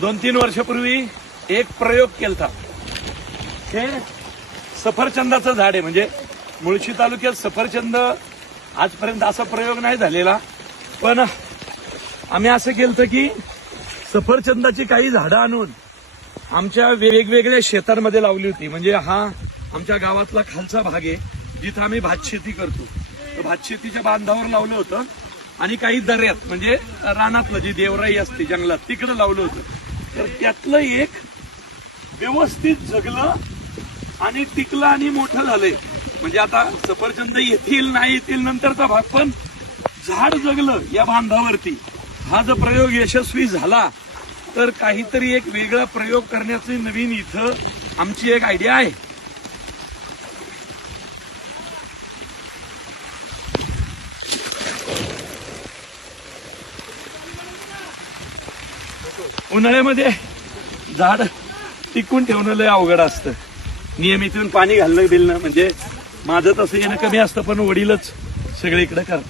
दोन तीन वर्षापूर्वी एक प्रयोग केलता. हे सफरचंदाचं झाड आहे. म्हणजे मुळशी तालुक्यात सफरचंद आजपर्यंत असा प्रयोग नाही झालेला. पण आम्ही असं केलं की सफरचंदाची काही झाडं आणून आमच्या वेगवेगळ्या शेतांमध्ये लावली होती. म्हणजे हा आमच्या गावातला खालचा भाग आहे जिथं आम्ही भातशेती करतो. भात भातशेतीच्या बांधावर लावलं होतं. आणि काही दऱ्यात म्हणजे रानातलं जी देवराई असते जंगलात तिकडं लावलं होतं. तर त्यातलं एक व्यवस्थित जगलं आणि टिकलं आणि मोठं झालंय. म्हणजे आता सफरचंद येतील नाही येतील नंतरचा भाग पण झाड जगलं या बांधावरती. हा जर प्रयोग यशस्वी झाला तर काहीतरी एक वेगळा प्रयोग करण्याची नवीन इथं आमची एक आयडिया आहे. उन्हाळ्यामध्ये झाड टिकून ठेवणं लय अवघड असतं. नियमितून पाणी घालणं बिलणं म्हणजे माझं तसं येणं कमी असतं पण वडीलच सगळीकडे करतात.